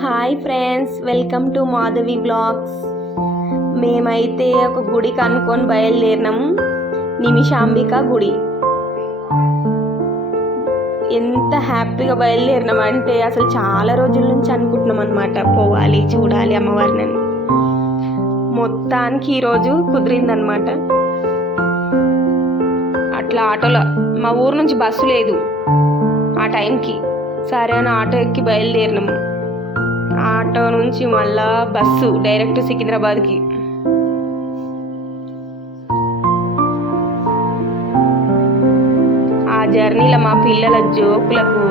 Hi friends, welcome to Madhavi vlogs. మేమైతే ఒక గుడికి అనుకొని బయలుదేరినాము. నిమిషాంబిక గుడి. ఎంత హ్యాపీగా బయలుదేరినాం అంటే అసలు చాలా రోజుల నుంచి అనుకుంటున్నాం అనమాట, పోవాలి చూడాలి అమ్మవారిని. మొత్తానికి ఈరోజు కుదిరిందనమాట. అట్లా ఆటోలో, మా ఊరు నుంచి బస్సు లేదు ఆ టైంకి. సరే అని ఆటో ఎక్కి బయలుదేరినాము. ఆటో నుంచి మళ్ళా బస్సు డైరెక్ట్ సికింద్రాబాద్కి. ఆ జర్నీలో మా పిల్లల జోకులకు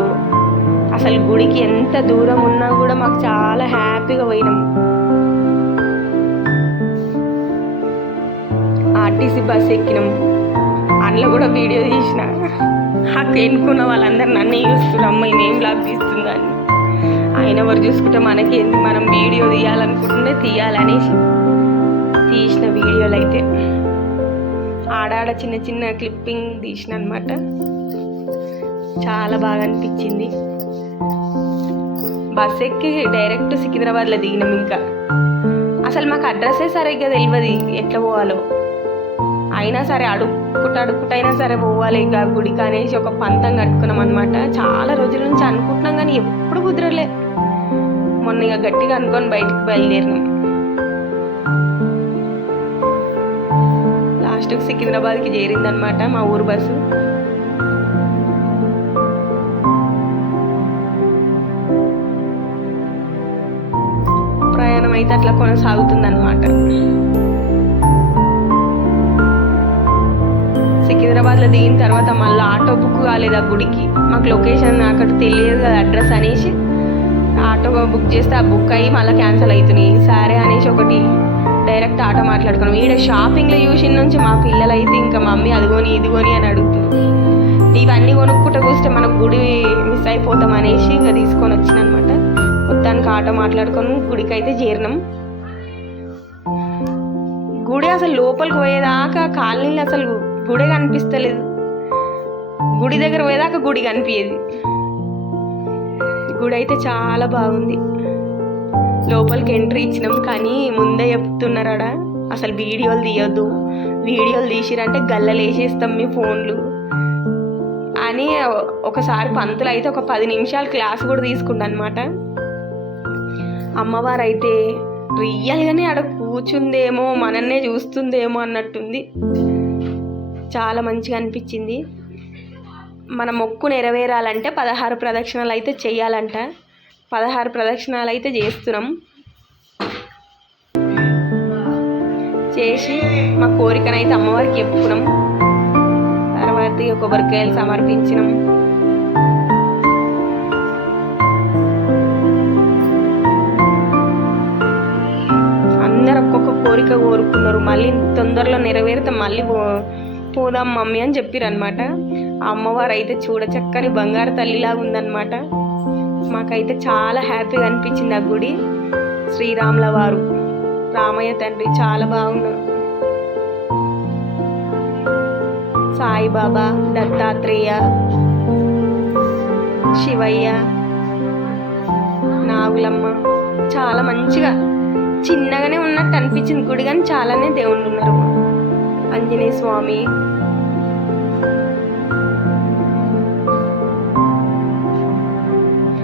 అసలు గుడికి ఎంత దూరం ఉన్నా కూడా మాకు చాలా హ్యాపీగా పోయినాము. ఆర్టీసీ బస్సు ఎక్కినాము. అందులో కూడా వీడియో తీసిన. అక్కడ ఎన్నుకున్న వాళ్ళందరూ నన్ను చూస్తున్నారు, అమ్మ ఏం బ్లాగ్ తీస్తుందని. ఆయన ఎవరు చూసుకుంటే మనకేంది, మనం వీడియో తీయాలనుకుంటుంటే తీయాలనేసి తీసిన వీడియోలు అయితే ఆడాడ చిన్న చిన్న క్లిప్పింగ్ తీసిన అనమాట. చాలా బాగా అనిపించింది. బస్ ఎక్కి డైరెక్ట్ సికింద్రాబాద్లో దిగినాం. ఇంకా అసలు మాకు అడ్రస్సే సరిగ్గా తెలియదు ఎట్లా పోవాలో. అయినా సరే అడుక్కుంటైనా సరే పోవాలి ఇక గుడికి అనేసి ఒక పంతం కట్టుకున్నాం అనమాట. చాలా రోజుల నుంచి అనుకుంటున్నాం కానీ ఎప్పుడు కుదరలే. మొన్న ఇక గట్టిగా అనుకొని బయటికి బయలుదేరినాం. లాస్ట్కి సికింద్రాబాద్కి చేరిందనమాట మా ఊరు బస్సు. ప్రయాణం అయితే అట్లా కొనసాగుతుందన్నమాట. సికింద్రాబాద్లో దిగిన తర్వాత మళ్ళీ ఆటో బుక్ కాలేదు ఆ గుడికి. మాకు లొకేషన్ అక్కడ తెలియదు కదా, అడ్రస్ అనేసి ఆటో బుక్ చేస్తే ఆ బుక్ అయ్యి మళ్ళీ క్యాన్సిల్ అవుతున్నాయి. సరే అనేసి ఒకటి డైరెక్ట్ ఆటో మాట్లాడుకున్నాం. ఈడ షాపింగ్లో చూసిన నుంచి మా పిల్లలు అయితే ఇంకా మమ్మీ అదిగోని ఇదిగోని అని అడుగుతుంది. ఇవన్నీ కొనుక్కుంటూ కూస్తే మనకు గుడి మిస్ అయిపోతాం అనేసి ఇంకా తీసుకొని వచ్చిన అనమాట. మొత్తానికి ఆటో మాట్లాడుకొని గుడికి అయితే చేరినాం. గుడి అసలు లోపలికి పోయేదాకా కాలనీలు అసలు గుడే కనిపిస్తలేదు. గుడి దగ్గర పోయేదాకా గుడి కనిపించేది. గుడి అయితే చాలా బాగుంది. లోపలికి ఎంట్రీ ఇచ్చినాం కానీ ముందే చెప్తున్నారాడ అసలు వీడియోలు తీయొద్దు, వీడియోలు తీసిరంటే గల్లలు వేసేస్తాం మీ ఫోన్లు అని. ఒకసారి పంతులు అయితే ఒక 10 నిమిషాలు క్లాస్ కూడా తీసుకుంటా అనమాట. అమ్మవారు అయితే రియల్గానే ఆడ కూర్చుందేమో, మనన్నే చూస్తుందేమో అన్నట్టుంది. చాలా మంచిగా అనిపించింది. మన మొక్కు నెరవేరాలంటే 16 ప్రదక్షిణాలు అయితే చెయ్యాలంట. 16 ప్రదక్షిణాలు అయితే చేస్తున్నాం. చేసి మా కోరికనైతే అమ్మవారికి చెప్పుకున్నాం. తర్వాత కొబ్బరికాయలు సమర్పించినాం. అందరు ఒక్కొక్క కోరిక కోరుకున్నారు. మళ్ళీ తొందరలో నెరవేరితే మళ్ళీ పోదాం మమ్మీ అని చెప్పారు అనమాట. ఆ అమ్మవారు అయితే చూడ చక్కని బంగారు తల్లిలాగా ఉందన్నమాట. మాకైతే చాలా హ్యాపీగా అనిపించింది ఆ గుడి. శ్రీరాముల వారు, రామయ్య తండ్రి చాలా బాగున్నారు. సాయిబాబా, దత్తాత్రేయ, శివయ్య, నాగులమ్మ చాలా మంచిగా చిన్నగానే ఉన్నట్టు అనిపించింది గుడి, కానీ చాలానే దేవుళ్ళు ఉన్నారు. ఆంజనేయ స్వామి,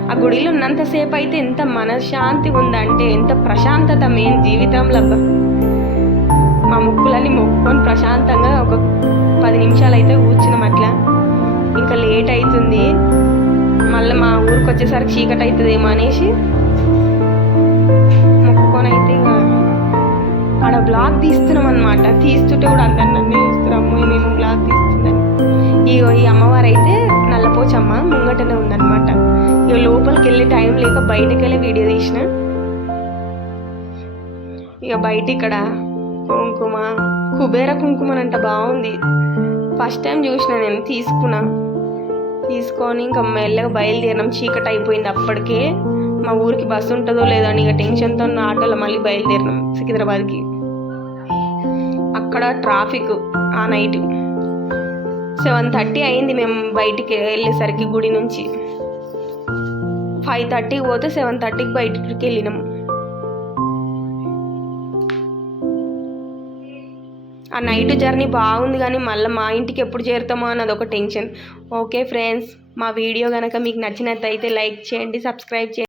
ఆ గుడిలో ఉన్నంతసేపు అయితే ఎంత మనశ్శాంతి ఉందంటే, ఎంత ప్రశాంతత మెయిన్ జీవితంలో. మా ముక్కులని మొక్కుకొని ప్రశాంతంగా ఒక 10 నిమిషాలు అయితే కూర్చున్నాం అట్లా. ఇంకా లేట్ అవుతుంది, మళ్ళీ మా ఊరికి వచ్చేసరికి చీకటి అవుతుందేమో అనేసి మొక్కుకొని అయితే ఇంకా ఆడ బ్లాగ్ తీస్తున్నాం అనమాట. తీస్తుంటే కూడా అందరు నన్ను చూస్తున్నాము, మేము బ్లాగ్ తీస్తుందని. ఈ అమ్మవారు అయితే నల్లపోచమ్మ ముంగటనే ఉందన్నమాట. ఇక లోపలికి వెళ్ళే టైం లేక బయటకు వెళ్ళి వీడియో తీసిన. ఇక బయట ఇక్కడ కుంకుమ, కుబేర కుంకుమ అంట బాగుంది. ఫస్ట్ టైం చూసిన నేను, తీసుకొని ఇంకా మెల్లగా బయలుదేరినాం. చీకటి అయిపోయింది అప్పటికే. మా ఊరికి బస్సు ఉంటుందో లేదో అని ఇక టెన్షన్తో ఆటోలో మళ్ళీ బయలుదేరినాం సికింద్రాబాద్కి. అక్కడ ట్రాఫిక్ ఆ నైట్ 7:30 అయింది మేము బయటికి వెళ్ళేసరికి గుడి నుంచి. 5:30కి పోతే 7:30కి బయటికి వెళ్ళినాం. ఆ నైట్ జర్నీ బాగుంది కానీ మళ్ళీ మా ఇంటికి ఎప్పుడు చేరుతామో అన్నది ఒక టెన్షన్. ఓకే ఫ్రెండ్స్, మా వీడియో కనుక మీకు నచ్చినట్టయితే లైక్ చేయండి, సబ్స్క్రైబ్ చేయండి.